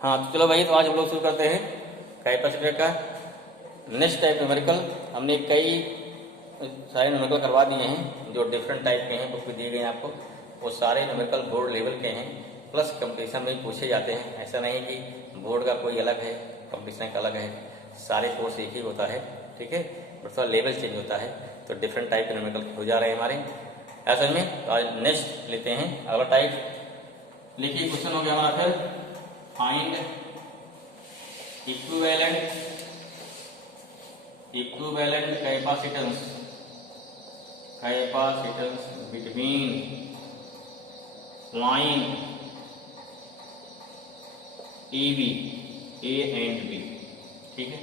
हाँ तो चलो भाई, तो आज हम लोग शुरू करते हैं कैपेसिटर का नेक्स्ट टाइप न्यूमेरिकल। हमने कई सारे न्यूमेरिकल करवा दिए हैं जो डिफरेंट टाइप के हैं, बुक में दिए गए हैं आपको। वो सारे न्यूमेरिकल बोर्ड लेवल के हैं, प्लस कंपटीशन में पूछे जाते हैं। ऐसा नहीं कि बोर्ड का कोई अलग है, कंपटीशन का अलग है, सारे कोर्स एक ही होता है, ठीक है। बट थोड़ा लेवल चेंज होता है, तो डिफरेंट टाइप के न्यूमेरिकल हो जा रहे हैं हमारे ऐसे में। तो आज नेक्स्ट लेते हैं अगला टाइप। लिखिए, क्वेश्चन हो गया हमारा फिर, find equivalent capacitance between line AB A and B, ठीक है।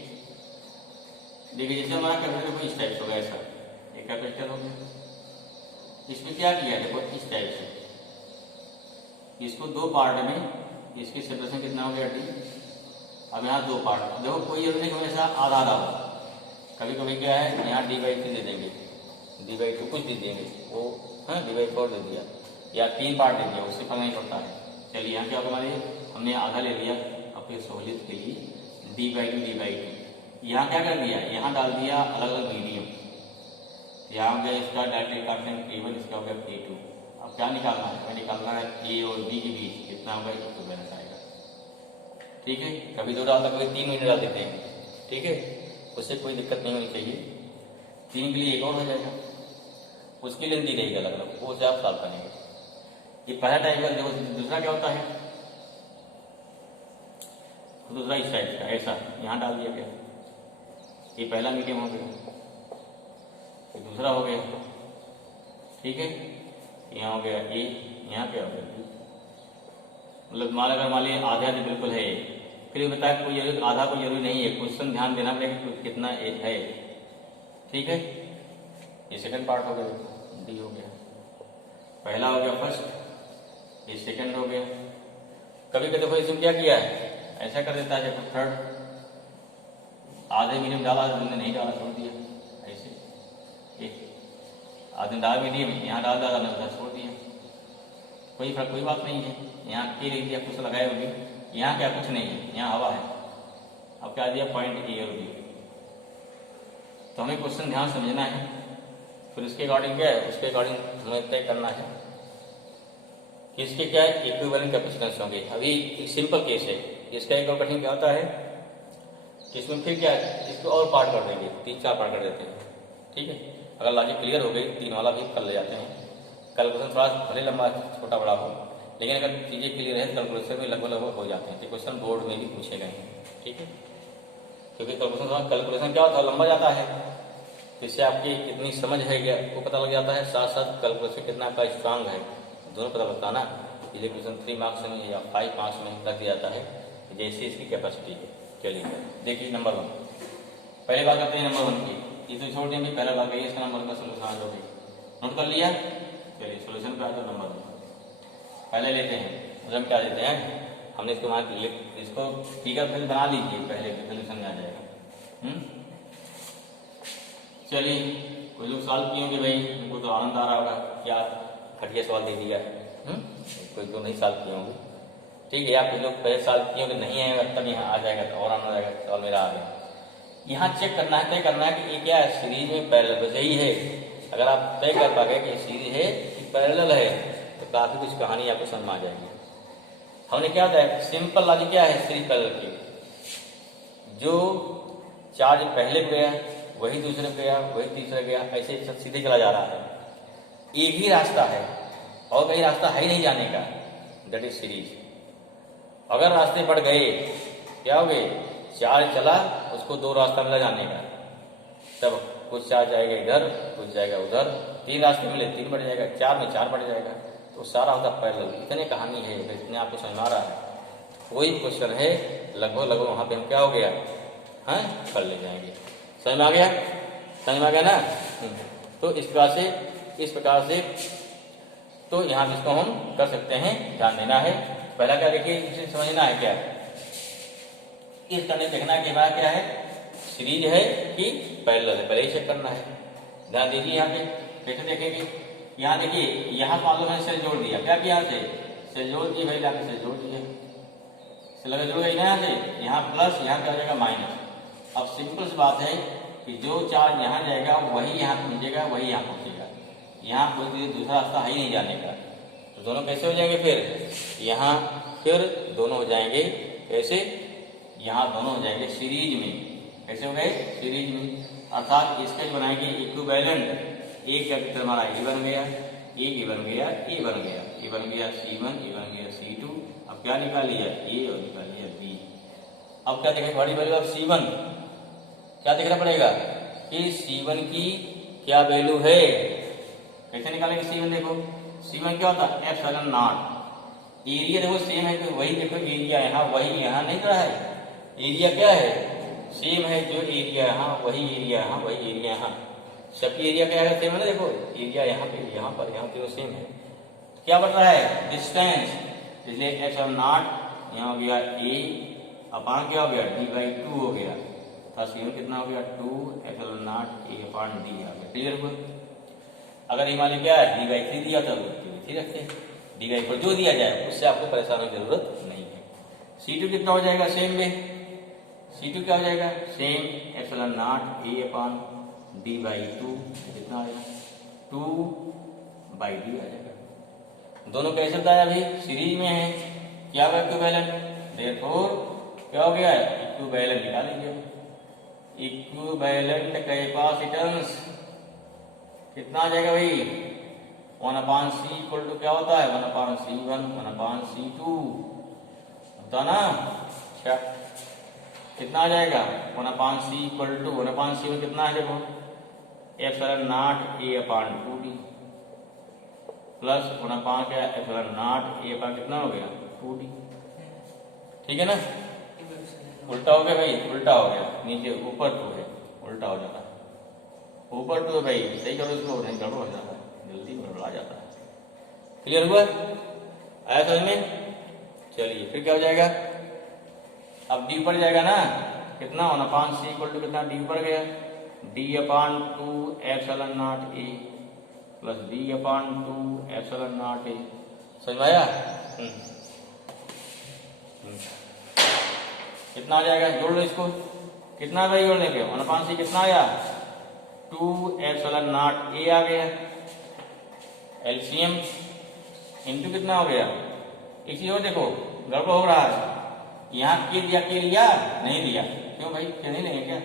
देखिए, जैसे हमारा कैपेसिटर को इस टाइप से होगा, ऐसा एक कैपेसिटर हो गया। इसमें क्या किया, देखो इस टाइप से इसको दो पार्ट में, इसकी सेपरेशन कितना हो गया D। अब यहाँ दो पार्ट, देखो कोई जरूरी नहीं हमेशा आधा आधा हो। कभी कभी क्या है, यहाँ D/3 दे देंगे, D/2 कुछ दे देंगे, वो हाँ D/4 दे दिया, या 3 पार्ट दे दिया, उससे फर्क नहीं पड़ता है। चलिए यहाँ क्या होगा हमारे, हमने आधा ले लिया अपनी सहूलियत के लिए, D/2 यहाँ क्या कर दिया, यहाँ डाल दिया अलग अलग मीडियम। यहाँ हो गया इसका डायरेक्टली कांस्टेंट K1, इसका हो गया K2। अब क्या निकालना है, निकालना है A और B के बीच कितना होगा, इक्विवेलेंस आएगा, ठीक है। कभी 2 डालता, कभी 3 महीने डाल देते हैं, ठीक है। उससे कोई दिक्कत नहीं होनी चाहिए। 3 के लिए एक और हो जाएगा, उसकी लेंथ दी रहेगी अलग अलग, वो से आप सॉल्व करेंगे। ये पहला टाइप है। देखो दूसरा क्या होता है, दूसरा इस टाइप का ऐसा यहाँ डाल दिया गया, ये पहला मीडियम हो गया, ये दूसरा हो गया, ठीक है। यहाँ हो गया A, यहाँ क्या हो गया B। मतलब मान लिया आधे आधे बिल्कुल है, फिर बताया कोई जरूरी, आधा कोई जरूरी नहीं है, क्वेश्चन ध्यान देना पड़ेगा कि कितना है, ठीक है। ये सेकंड पार्ट हो गया, D हो गया, पहला हो गया फर्स्ट, ये सेकंड हो गया। कभी कभी देखो इसमें क्या किया है, ऐसा कर देता है जब थर्ड, आधे मीडियम डाला, नहीं डाला, छोड़ दिया, ऐसे आधे डाल मीडियम यहाँ डाल डाला, छोड़ दिया, कोई फर्क, कोई बात नहीं है। यहाँ के लिख दिया, कुछ लगाए होगी, यहाँ क्या कुछ नहीं है, यहाँ हवा है। अब क्या दिया, पॉइंट A और B। तो हमें क्वेश्चन ध्यान समझना है, फिर उसके अकॉर्डिंग क्या है, उसके अकॉर्डिंग हमें तय करना है कि इसके क्या है इक्विवेलेंट कैपेसिटेंस होंगे। अभी एक सिंपल केस है, इसका एक और कठिन क्या होता है कि इसमें फिर क्या है, इसको और पार्ट कर देंगे, 3-4 पार्ट कर देते हैं, ठीक है। अगर लॉजिक क्लियर हो गई, 3 वाला भी कर ले जाते हैं। कैलकुलेशन थोड़ा भले लंबा छोटा बड़ा हो, लेकिन अगर चीज़ें क्लियर है, कैलकुलेशन में लगभग हो जाते हैं। तो क्वेश्चन बोर्ड में भी पूछे गए हैं, ठीक है। क्योंकि कैलकुलेशन क्या होता है, लंबा जाता है, इससे आपकी कितनी समझ है वो पता लग जाता है, साथ साथ कैलकुलेशन कितना आपका स्ट्रांग है, दोनों पता लगता है ना। इसलिए क्वेश्चन 3 मार्क्स में या 5 मार्क्स में रख दिया जाता है, जैसे इसकी कैपेसिटी है। चलिए देखिए नंबर 1, पहले बात करते हैं नंबर 1 की। ये तो छोड़ देंगे, पहला बात करिए, इसका नंबर का सोल्यूशन हो गई, नोट कर लिया। चलिए सोल्यूशन पे आ जाओ, नंबर 1 पहले लेते हैं। मतलब क्या लेते हैं, हमने इसको इसको फिगर फिर बना लीजिए, पहले सोल्यूशन में आ जाएगा। चलिए, कोई लोग सवाल किए होंगे, भाई उनको तो आनंद आ रहा होगा, क्या घटिया सवाल दे दिया है। कोई तो नहीं सवाल किए होंगे, ठीक है। या कुछ लोग पहले सवाल किए होंगे, नहीं है तब यहाँ आ जाएगा, तो और आनंद आएगा, सवाल मेरा आ गया। यहाँ चेक करना है, तय करना है कि ये क्या है, सीरीज में पैरेलल यही है। अगर आप तय कर पा गए कि सीरीज है कि पैरेलल है, तो काफी कुछ कहानी आपको समझ में आ जाएगी। हमने क्या होता है, सिंपल लॉजिक क्या है सीरीज पैरेलल की, जो चार्ज पहले गया वही दूसरे पे गया, वही तीसरे गया, ऐसे सीधे चला जा रहा है। एक ही रास्ता है और कहीं रास्ता है ही नहीं जाने का, दैट इज सीरीज। अगर रास्ते बढ़ गए, क्या हो गए, चार्ज चला, उसको 2 रास्ता मिला जाने का, तब कुछ चार्ज जाएगा इधर, कुछ जाएगा उधर, 3 रास्ते मिले, 3 बढ़ जाएगा, 4 में 4 बढ़ जाएगा, तो सारा होता पैरेलल। इतनी कहानी है, इतने आपको समझ में आ रहा है। कोई क्वेश्चन है लगभग वहां पे हम क्या हो गया, हाँ कर ले जाएंगे। समझ में आ गया, समझ में आ गया ना। तो इस प्रकार से तो यहाँ इसको हम कर सकते हैं, ध्यान देना है। पहला क्या देखिए, इसे समझना है क्या, इस करने देखना है कि हमारा क्या है, सीरीज है कि पैरेलल है, पहले ही चेक करना है। ध्यान दीजिए यहाँ पे कैसे देखेंगे, यहाँ देखिए, यहाँ मान लो मैंने सेल जोड़ दिया, क्या किया, यहाँ से सेल जोड़ दिए, भाई लाके सेल जोड़ दिए, लगा जुड़ गई ना यहाँ से, यहाँ प्लस यहाँ क्या हो जाएगा माइनस। अब सिंपल सी बात है कि जो चार्ज यहाँ जाएगा वही यहाँ पहुँचेगा, वही यहाँ पहुँचेगा, यहाँ कोई दूसरा रास्ता है ही नहीं जाने का। तो दोनों कैसे हो जाएंगे फिर, यहाँ फिर दोनों हो जाएंगे कैसे, यहाँ दोनों हो जाएंगे सीरीज में। कैसे हो गए, सीरीज में। अर्थात इसका जो बनाएंगे इक्विवेलेंट, एक कैपिटल हमारा ए बन गया, एक ए बन गया, ए बन गया, ए बन गया C1, ए बन गया C2। अब क्या निकाल लिया, ए और निकाल लिया बी। अब क्या देखें बड़ी वैल्यू ऑफ C1, क्या देखना पड़ेगा कि C1 की क्या वैल्यू है। कैसे निकालेंगे C1, देखो C1 क्या होता है एप्सिलॉन नॉट। एरिया देखो सेम है, तो वही देखो एरिया यहाँ वही यहाँ नहीं रहा है, एरिया क्या है सेम है, जो एरिया यहाँ वही एरिया यहाँ वही एरिया यहाँ, सबकी एरिया क्या है सेम है ना। देखो एरिया यहाँ पे यहाँ पर यहाँ पे सेम है। क्या बढ़ रहा है डिस्टेंस, इसलिए एप्सिलॉन नॉट यहाँ हो गया ए अपान क्या हो गया D/2 हो गया। C1 कितना हो गया 2 epsilon naught A upon D आ गया। क्लियर हुआ। अगर ये मान लीजिए क्या है D/3 दिया था तो D/3 रखते, D/4 जो दिया जाए उससे आपको परेशान होने की जरूरत नहीं है। C2 कितना हो जाएगा सेम में, C2 क्या हो जाएगा same epsilon naught A upon D/2 कितना आएगा 2/d आ जाएगा। दोनों कैसे बताया अभी सीरीज में है, क्या होगा इक्विवेलेंट, देयरफॉर क्या हो गया इक्विवेलेंट निकालेंगे। इक्विवेलेंट कैपेसिटेंस कितना आ जाएगा भाई 1/c इक्वल टू क्या होता है 1/c1 1/c2 होता ना। अच्छा कितना आ जाएगा 1/c इक्वल टू 1/c में कितना है देखो epsilon naught A upon 2d plus 1/, क्या एप्सिलॉन नॉट ए अपान कितना हो गया 2d। ठीक है ना, उल्टा हो गया भाई, उल्टा हो गया, नीचे ऊपर 2 है उल्टा हो जाता है, ऊपर 2 है भाई, सही करो इसको, नहीं गड़बड़ हो जाता है, जल्दी गड़बड़ा जाता है। क्लियर हुआ, आया समझ में। चलिए फिर क्या हो जाएगा, अब डी ऊपर जाएगा ना, कितना 1/c इक्वल टू कितना डी ऊपर गया D/2 एप्सिलॉन नॉट ए प्लस D/2 एप्सिलॉन नॉट ए। समझ में आया। कितना आ जाएगा, जोड़ लो इसको, कितना भाई जोड़ने के 1/c कितना आया 2 एप्सिलॉन नॉट ए आ गया, एलसीएम इनटू कितना हो गया, इसी हो देखो गड़बड़ हो रहा है, यहाँ के दिया के लिया नहीं दिया, क्यों भाई के नहीं लेंगे क्या,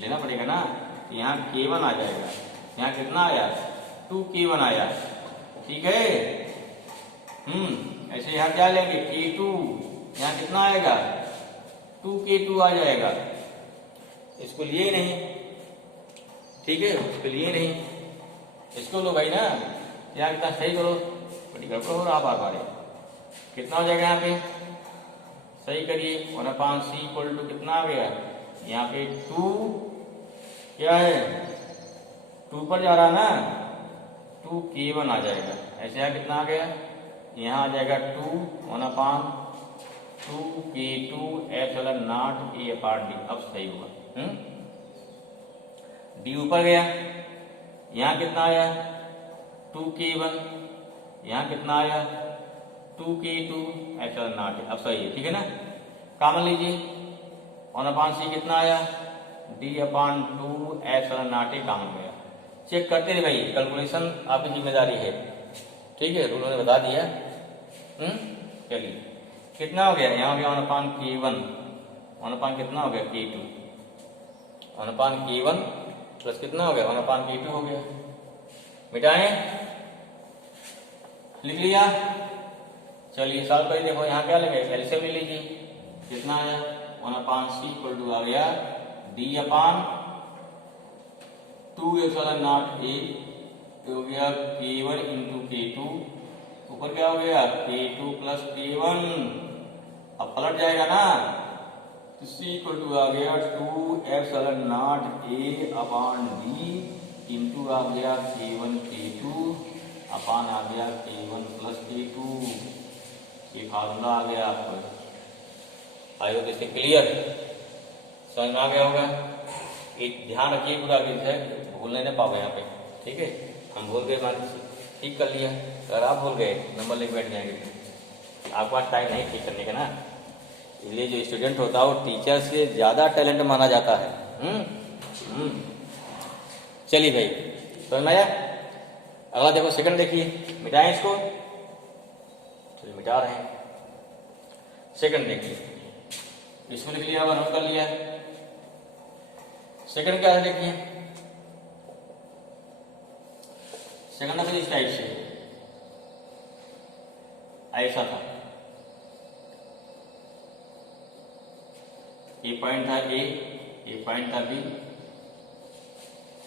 लेना पड़ेगा ना। यहाँ K1 आ जाएगा, यहाँ कितना आया 2K1 आया, ठीक है। ऐसे यहाँ क्या लेंगे K2, यहाँ कितना आएगा 2K2 आ जाएगा, इसको लिए नहीं, ठीक है, इसको लिए नहीं, इसको लो भाई ना, यहाँ कितना सही करो, बड़ी गड़बड़ हो रहा बार बार, कितना हो जाएगा यहाँ पे सही करिए 1/c इक्वल टू कितना आ गया, यहाँ पे 2 क्या है 2 पर जा रहा है ना 2K1 आ जाएगा, ऐसे यहाँ कितना आ गया, यहाँ आ जाएगा 2 1/2K2 epsilon naught A upon D. अब सही हुआ, डी ऊपर गया, यहाँ कितना आया 2K1, यहाँ कितना आया 2K2 एप्सिलॉन नॉट, अब सही है, ठीक है ना। कॉमन लीजिए 1/c कितना आया D/2 एप्सिलॉन नॉट ए कॉमन गया। चेक करते रहे भाई, कैलकुलेशन आपकी जिम्मेदारी है, ठीक है, रूल ने बता दिया। चलिए कितना हो गया, यहाँ हो गया 1/K1 1/, कितना हो गया K2 1/K1 प्लस कितना हो गया 1/K2 हो गया, मिटाएं, लिख लिया। चलिए सॉल्व कर देखो, यहाँ क्या लगे एलसीएम ले लीजिए, कितना आया 1/c इक्वल टू आ गया D/2 एप्सिलॉन नॉट ए, हो गया K1 इंटू K2, ऊपर क्या हो गया K2 प्लस K1, अब पलट जाएगा ना, तो C इक्वल टू आ गया 2 epsilon naught A upon D into आ गया K1 K2 अपान आ गया K1 प्लस K2, ये फार्मूला आ गया आपको। आई होप इससे क्लियर समझ में आ गया होगा। एक ध्यान रखिए पूरा विषय भूलने न पाओगे यहाँ पे, ठीक है। हम भूल गए मान ठीक कर लिया, अगर आप भूल गए नंबर लेके बैठ जाएंगे, आपके पास टाइम नहीं ठीक करने का ना, इसलिए जो स्टूडेंट होता है वो टीचर से ज़्यादा टैलेंट माना जाता है। चलिए भाई, समझ में आया? अगला देखो, सेकंड देखिए, मिटाएं इसको। चलिए मिटा रहे हैं। सेकंड देखिए, इसमें लिख लिया होगा, नोट कर लिया। सेकंड क्या है देखिए, सेकंड नंबर इस टाइप से ऐसा था, ये पॉइंट था ए, ये पॉइंट था बी,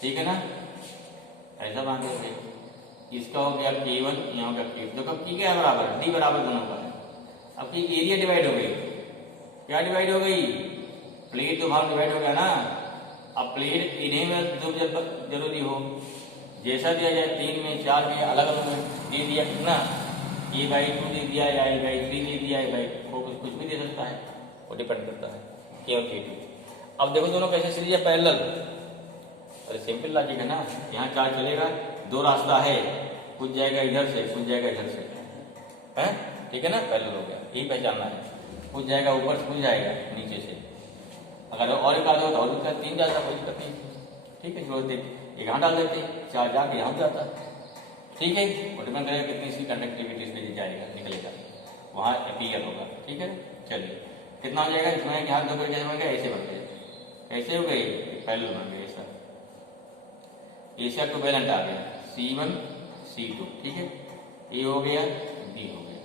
ठीक है ना? ऐसा मान लीजिए, इसका हो गया K1, यहाँ हो गया K2। देखो P क्या है बराबर, D बराबर दोनों का है। अब की एरिया डिवाइड हो गई, क्या डिवाइड हो गई? प्लेट दो भाग डिवाइड हो गया ना। अब प्लेट इन्हीं में जो जरूरी हो, जैसा दिया जाए 3 में 4 में अलग अलग दे दिया कितना, A/2 दे दिया या A/3 दे दिया, A/4 कुछ भी दे सकता है, वो डिपेंड करता है K और K2। अब देखो दोनों कैसे सीरीज है, पैरेलल। अरे सिंपल लॉजिक है ना, यहाँ चार्ज चलेगा, दो रास्ता है, कुछ जाएगा इधर से, कुछ जाएगा इधर से, है ठीक है ना? पैरेलल हो गया, यही पहचानना है। कुछ जाएगा ऊपर से, कुछ जाएगा नीचे से। अगर और एक आधा होता और भी 3 जाता, कोई दिक्कत नहीं, ठीक है? जोड़ देते, एक यहाँ डाल देते, चार्ज जाके यहाँ जाता, ठीक है? वो डिपेंड करेगा कितनी सी कंडक्टिविटी से जाएगा, निकलेगा, वहाँ अपीयर होगा, ठीक है? चलिए कितना हो जाएगा इसमें, यहाँ दो कैसे बन गया, ऐसे बन गए, कैसे हो गए, पैरेलल बन गए, ऐसा एशिया इक्विवेलेंट आ गया, C1 C2, ठीक है? ए हो गया, बी हो गया।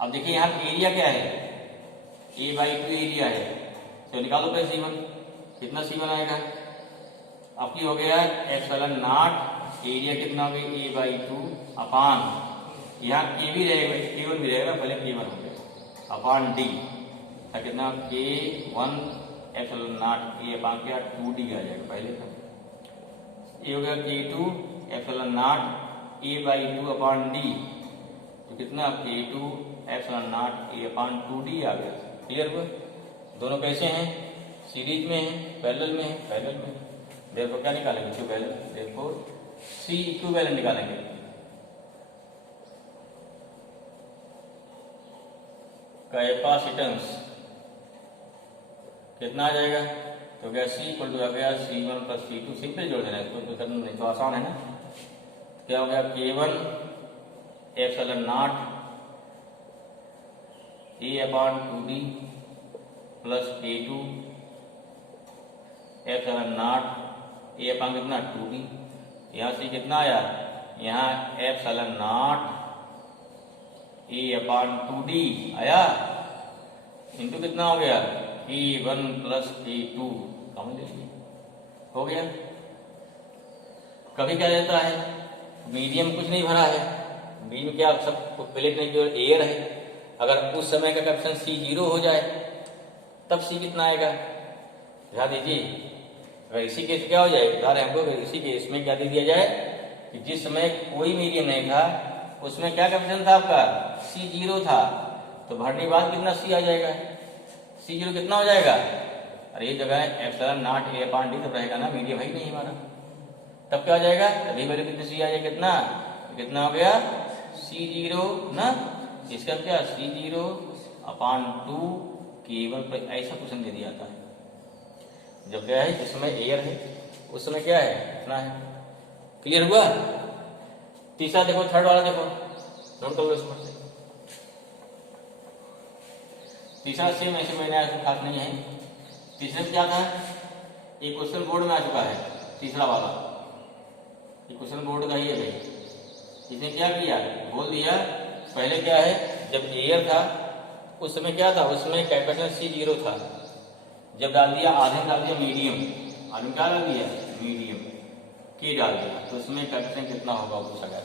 अब देखिए यहाँ एरिया क्या है, A/2 एरिया है, तो निकालो पहले C1, कितना C1 आएगा? अब की हो गया ε0, एरिया कितना हो गया A/2 अपान, यहाँ K भी रहेगा, K1 भी रहेगा, पहले K1 हो गया अपान D, कितना K1 ε0 ए अपान क्या 2D आ जाएगा पहले का। ये हो गया K2 ε0 A/2 अपान D, तो कितना K2 ε0 A अपान 2D आ गया। क्लियर हुआ? दोनों कैसे हैं, सीरीज में है, पैरेलल में है, पैरेलल में। देखो क्या निकालेंगे, इक्विवेलेंट, देखो C इक्विवेलेंट निकालेंगे। कैपेसिटेंस कितना आ जाएगा, तो क्या C इक्वल टू आ गया C1 प्लस C2, सिंपल जोड़ देना इसको, तो करना नहीं तो आसान है ना। क्या हो गया K1 ε0 A upon 2D plus K2 ε0 A अपान कितना 2D, यहाँ से कितना आया, यहाँ ε0 A अपान 2D आया, इंटू कितना हो गया K1 प्लस K2, कॉमन ले लीजिए, हो गया। कभी क्या रहता है, मीडियम कुछ नहीं भरा है, बीच में क्या सब प्लेट में जो एयर है, अगर उस समय का कैप्शन C0 हो जाए तब C कितना आएगा, ध्यान दीजिए। अगर इसी केस क्या हो जाए, बता रहे हमको, अगर इसी केस में क्या दे दिया जाए कि जिस समय कोई मीडियम नहीं था उसमें क्या कैप्शन था आपका C0 था, तो भरने बाद कितना C आ जाएगा, C0 कितना हो जाएगा, अरे ये जगह ε0 A अपान D तब रहेगा ना, मीडियम है ही नहीं हमारा, तब क्या हो जाएगा, तभी वैल्यू कितनी C आ जाएगा, कितना कितना हो गया C0 ना, इसका क्या C0 अपान 2 K1 पर, ऐसा क्वेश्चन दे दिया जाता है। जब क्या है जिसमें एयर है उस समय क्या है इतना है। क्लियर हुआ? तीसरा देखो, थर्ड वाला देखो, नोट कर लो इसमें से। तीसरा सेम ऐसे में नया खास नहीं है। तीसरे में क्या था, एक क्वेश्चन बोर्ड में आ चुका है, तीसरा वाला ये क्वेश्चन बोर्ड का ही है भाई। इसने क्या किया, बोल दिया पहले क्या है, जब एयर था उस समय क्या था, उसमें कैपेसिटेंस C0 था, जब डाल दिया आधे में डाल दिया मीडियम, आधे में क्या डाल दिया मीडियम K डाल दिया, तो उसमें कैपेसिटेंस कितना होगा वो पूछा गया।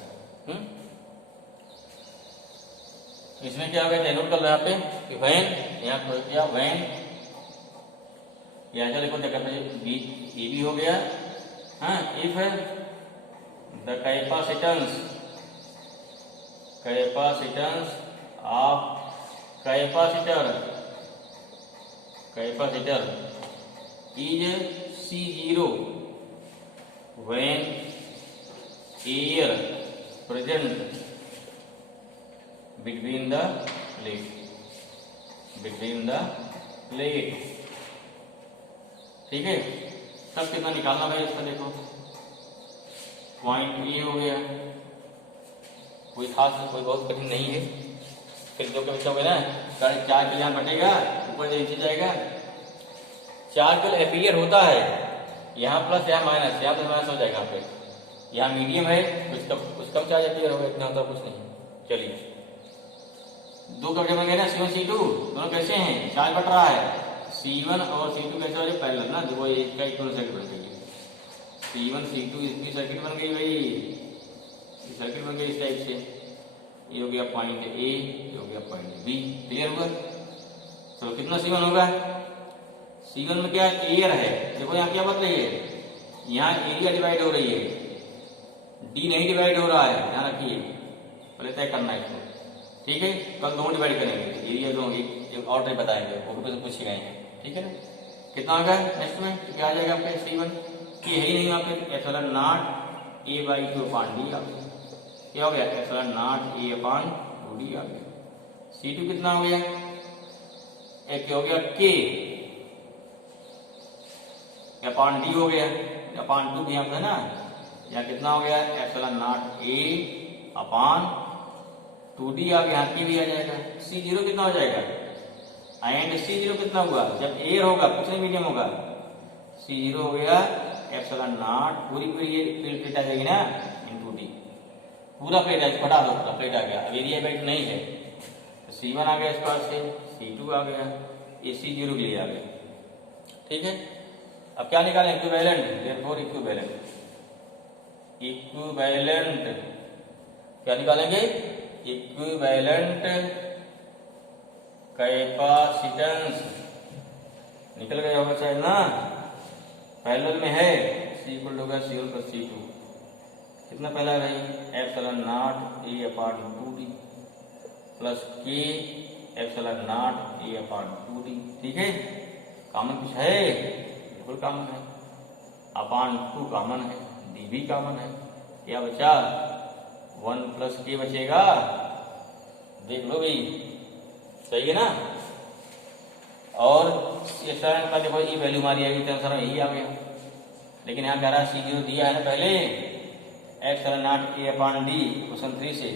इसमें क्या हो गया, नोट कर लो यहाँ पे कि वैन, यहाँ पर क्या वैन, यहाँ देखो कैपेसिटेंस B भी हो गया, हाँ if the capacitance of capacitor is C0 when air present between the plate, plate, ठीक है। तब कितना निकालना भाई इसका, देखो पॉइंट ए हो गया, कोई खास कोई बहुत कठिन नहीं है। फिर जो कभी हो गया ना, 4.5 किलो यहाँ बटेगा, ऊपर नीचे जाएगा। 4 किलो एपियर होता है, यहाँ प्लस यहाँ माइनस, यहाँ प्लस माइनस हो जाएगा। यहाँ पे यहाँ मीडियम है, कुछ कम 4 एपियर होगा, इतना होता कुछ नहीं। चलिए 2 कब बन गए ना, C1 C2 दोनों कैसे हैं, चार्ज बट रहा है। C1 और C2 कैसे हो रहे पैरेलल ना, देखो इसका इक्वल सर्किट बन गई है। C1 C2 इसकी सर्किट बन गई भाई, सर्किट बन गई इस टाइप से। ये हो गया पॉइंट ए, ये हो गया पॉइंट बी, क्लियर हुआ। चलो कितना C1 होगा, C1 में क्या एयर है, देखो यहाँ क्या बन रही है, यहाँ एरिया डिवाइड हो रही है, डी नहीं डिवाइड हो रहा है, ध्यान रखिए, पहले तय करना है इसको, ठीक है। कल दोनों डिवाइड करेंगे, एरिया दो एक और टाइप बताएंगे, वो भी पूछ गए हैं, ठीक है ना। कितना होगा नेक्स्ट में, क्या आ जाएगा आपका C1 की है ही नहीं वहाँ पे, epsilon naught A by 2 upon D आ गया। क्या हो गया, epsilon naught A upon 2d आ गया। C2 कितना हो गया, एक क्या हो गया के अपान डी हो गया, अपान 2 यहाँ पे ना, यहाँ कितना हो गया, epsilon naught A upon 2d आ गया, यहाँ की भी आ जाएगा। C0 कितना हो जाएगा, एंड C0 कितना हुआ, जब एयर होगा कुछ नहीं मीडियम होगा, C0 हो गया एप्सिलॉन नॉट, पूरी प्लेट आ जाएगी ना इनटू डी, पूरा प्लेट है, हटा दो, पूरा प्लेट आ गया। अब एरिया बाई 2 नहीं है, तो C1 आ गया इस पास से, C2 आ गया, ये C0 के लिए आ गया, ठीक है। अब क्या निकालें, इक्विवेलेंट, देयरफॉर इक्विवेलेंट, इक्विवेलेंट क्या निकालेंगे, इक्विवेलेंट कैपेसिटेंस, निकल गया होगा शायद ना, पैरेलल में है, C इक्वल होगा C1 प्लस C2, कितना पहला है भाई, epsilon naught A upon 2d plus K epsilon naught A upon 2d, ठीक है। कॉमन कुछ है, बिल्कुल कॉमन है, अपान 2 कॉमन है, डी भी कॉमन है, क्या बचा 1 प्लस के बचेगा, देख लो भाई, सही है ना। और एप्सिलॉन का देखो ये वैल्यू हमारी आएगी, तो आंसर यही आ गया। लेकिन यहाँ कह रहा है C0 दिया है ना पहले, epsilon naught A upon D, question 3 से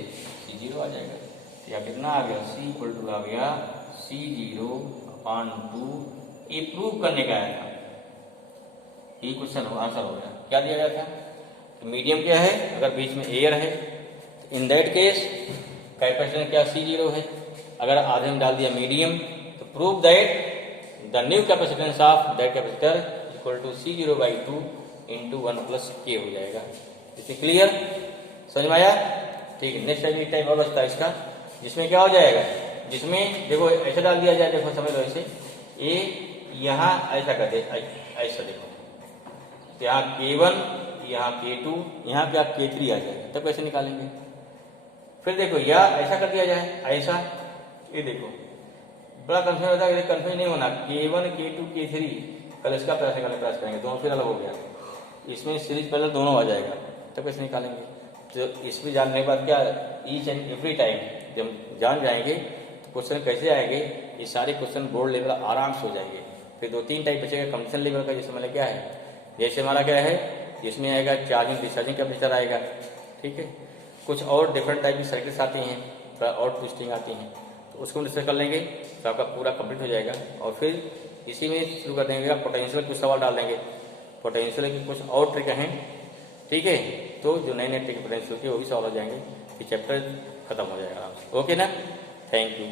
C0 आ जाएगा, तो यहाँ कितना आ गया, C इक्वल टू आ गया C0 अपान 2, ये प्रूव करने का आया था, ये क्वेश्चन आंसर हो गया। क्या दिया गया था, तो मीडियम क्या है, अगर बीच में एयर है, तो इन दैट केस कैपेसिटेंस क्या C0 है, अगर आधे में डाल दिया मीडियम, तो prove that the new capacitance of that capacitor equal to C0 by 2 into 1 plus K हो जाएगा। इससे क्लियर, समझ में आया, ठीक है। नेक्स्ट टाइप टाइप और बचता है इसका, जिसमें क्या हो जाएगा, जिसमें देखो ऐसा डाल दिया जाए, देखो समझ लो ऐसे, ये यहाँ ऐसा कर दे, ऐसा देखो, तो यहाँ K1, यहाँ K2, यहाँ पे आप K3 आ जाएगा, तब कैसे निकालेंगे। फिर देखो या ऐसा कर दिया जाए, ऐसा, ये देखो बड़ा कंफ्यूजन होता है, कंफ्यूज नहीं होना, K1 K2 K3, कल इसका प्रयास करेंगे, दोनों फिर अलग हो गया, इसमें सीरीज पैरेलल दोनों आ जाएगा, तब कैसे निकालेंगे। तो इसमें जानने के बाद क्या, ईच एंड एवरी टाइम जब जान जाएंगे तो क्वेश्चन कैसे आएंगे, ये सारे क्वेश्चन बोर्ड लेवल आराम से हो जाएंगे। फिर 2-3 टाइप बचेगा कंडीशन लेवल का, जैसे मतलब क्या है, जैसे हमारा क्या है, इसमें आएगा चार्जिंग डिस्चार्जिंग कैपेसिटर आएगा, ठीक है। कुछ और डिफरेंट टाइप की सर्किट्स आती हैं, थोड़ा और ट्विस्टिंग आती हैं, तो उसको डिस्कस कर लेंगे, तो आपका पूरा कंप्लीट हो जाएगा। और फिर इसी में शुरू कर देंगे, पोटेंशियल कुछ सवाल डाल देंगे, पोटेंशियल की कुछ और ट्रिक हैं, ठीक है। तो जो नए नए ट्रिक पोटेंशियल के वो भी सॉल्व हो जाएंगे, ये चैप्टर खत्म हो जाएगा। ओके ना, थैंक यू।